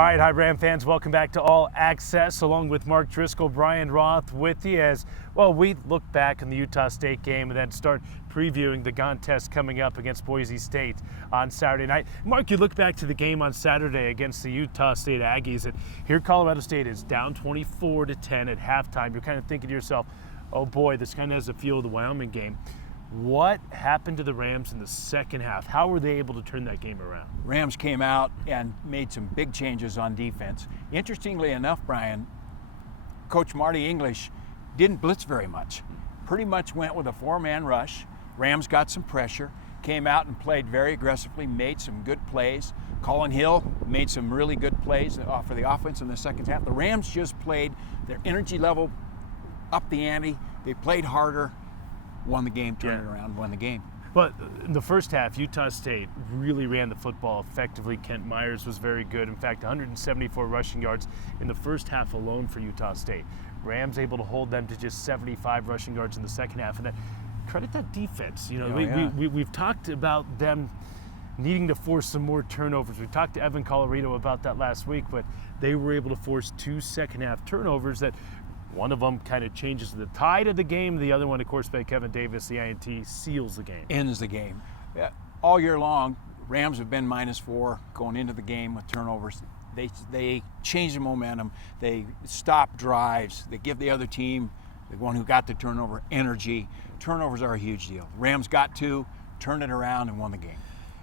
All right, hi Ram fans, welcome back to All Access, along with Mark Driscoll, Brian Roth with you as, well, we look back on the Utah State game and then start previewing the contest coming up against Boise State on Saturday night. Mark, you look back to the game on Saturday against the Utah State Aggies, and here Colorado State is down 24-10 at halftime. You're kind of thinking to yourself, oh boy, this kind of has a feel of the Wyoming game. What happened to the Rams in the second half? How were they able to turn that game around? Rams came out and made some big changes on defense. Interestingly enough, Brian, Coach Marty English didn't blitz very much. Pretty much went with a four-man rush. Rams got some pressure, came out and played very aggressively, made some good plays. Colin Hill made some really good plays for the offense in the second half. The Rams just played their energy level up the ante. They played harder. Won the game, turned it around, won the game. But in the first half, Utah State really ran the football effectively. Kent Myers was very good. In fact, 174 rushing yards in the first half alone for Utah State. Rams able to hold them to just 75 rushing yards in the second half. And then credit that defense. You know, we've talked about them needing to force some more turnovers. We talked to Evan Colorado about that last week, but they were able to force two second half turnovers that one of them kind of changes the tide of the game. The other one, of course, by Kevin Davis, the INT, seals the game. Ends the game. All year long, Rams have been -4 going into the game with turnovers. They change the momentum. They stop drives. They give the other team, the one who got the turnover, energy. Turnovers are a huge deal. Rams got two, turned it around, and won the game.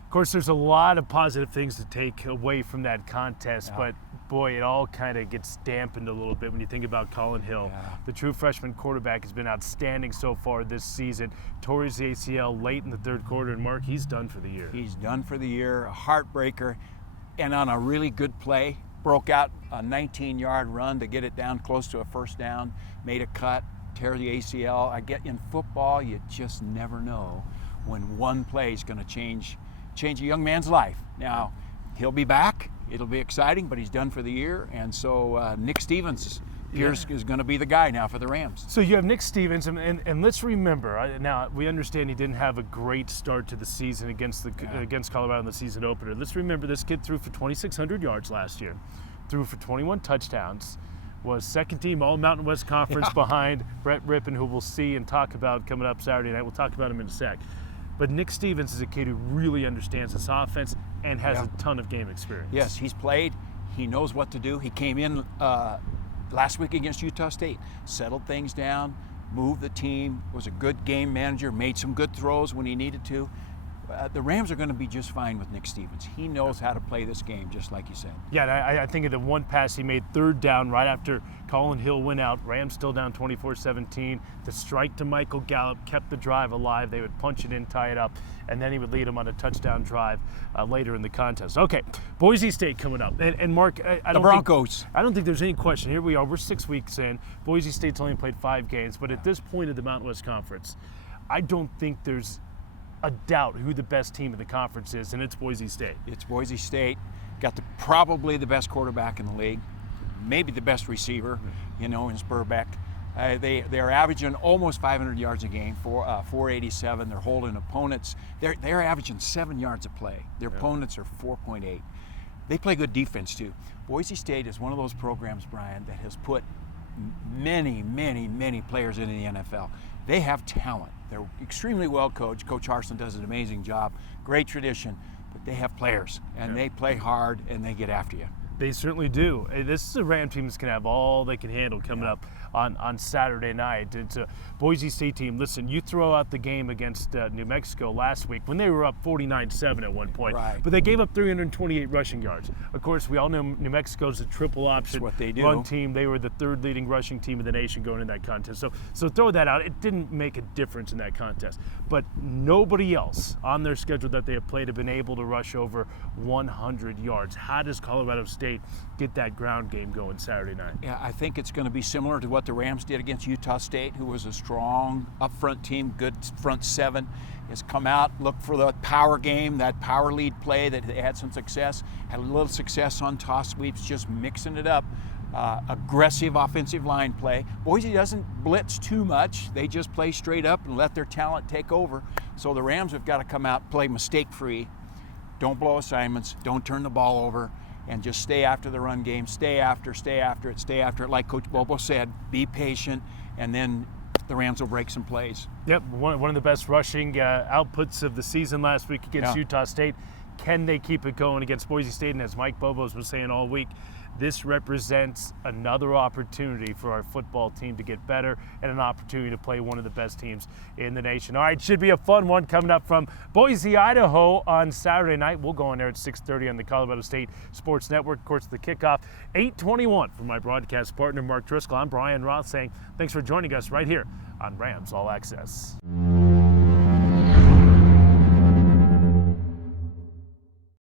Of course, there's a lot of positive things to take away from that contest, but boy, it all kind of gets dampened a little bit when you think about Colin Hill. The true freshman quarterback has been outstanding so far this season. Tore his ACL late in the third quarter, and Mark, he's done for the year. He's done for the year, a heartbreaker, and on a really good play, broke out a 19-yard run to get it down close to a first down, made a cut, tear the ACL. In football, you just never know when one play is going to change a young man's life. Now, he'll be back. It'll be exciting, but he's done for the year. And so Nick Stevens is going to be the guy now for the Rams. So you have Nick Stevens, and let's remember, now we understand he didn't have a great start to the season against Colorado in the season opener. Let's remember this kid threw for 2,600 yards last year, threw for 21 touchdowns, was second team All Mountain West Conference behind Brett Rippon, who we'll see and talk about coming up Saturday night. We'll talk about him in a sec. But Nick Stevens is a kid who really understands this offense and has a ton of game experience. Yes, he's played. He knows what to do. He came in last week against Utah State, settled things down, moved the team, was a good game manager, made some good throws when he needed to. The Rams are going to be just fine with Nick Stevens. He knows how to play this game, just like you said. Yeah, I think of the one pass he made third down right after Colin Hill went out. Rams still down 24-17. The strike to Michael Gallup kept the drive alive. They would punch it in, tie it up, and then he would lead them on a touchdown drive later in the contest. Okay, Boise State coming up. And Mark, the Broncos. I don't think there's any question. Here we are. We're 6 weeks in. Boise State's only played 5 games, but at this point of the Mountain West Conference, I don't think there's a doubt who the best team in the conference is, and it's Boise State. It's Boise State. Got probably the best quarterback in the league, maybe the best receiver, in Spurbeck. They're averaging almost 500 yards a game, 487. They're holding opponents. They're averaging 7 yards a play. Their opponents are 4.8. They play good defense too. Boise State is one of those programs, Brian, that has put many, many, many players into the NFL. They have talent. They're extremely well coached. Coach Harsin does an amazing job. Great tradition, but they have players, and they play hard, and they get after you. They certainly do. This is a Ram team that's going to have all they can handle coming up on Saturday night. It's a Boise State team. Listen, you throw out the game against New Mexico last week when they were up 49-7 at one point, but they gave up 328 rushing yards. Of course, we all know New Mexico's a triple option run team. They were the third leading rushing team in the nation going in that contest. So throw that out. It didn't make a difference in that contest. But nobody else on their schedule that they have played have been able to rush over 100 yards. How does Colorado State get that ground game going Saturday night? Yeah, I think it's going to be similar to what the Rams did against Utah State, who was a strong up-front team, good front seven. Has come out, looked for the power game, that power lead play that they had some success, had a little success on toss sweeps, just mixing it up. Aggressive offensive line play. Boise doesn't blitz too much. They just play straight up and let their talent take over. So the Rams have got to come out, play mistake-free, don't blow assignments, don't turn the ball over, and just stay after the run game, stay after it. Like Coach Bobo said, be patient, and then the Rams will break some plays. Yep, one of the best rushing outputs of the season last week against Utah State. Can they keep it going against Boise State? And as Mike Bobos was saying all week, this represents another opportunity for our football team to get better and an opportunity to play one of the best teams in the nation. All right, should be a fun one coming up from Boise, Idaho on Saturday night. We'll go on there at 6:30 on the Colorado State Sports Network. Of course, the kickoff, 8:21 from my broadcast partner, Mark Driscoll. I'm Brian Roth saying thanks for joining us right here on Rams All Access.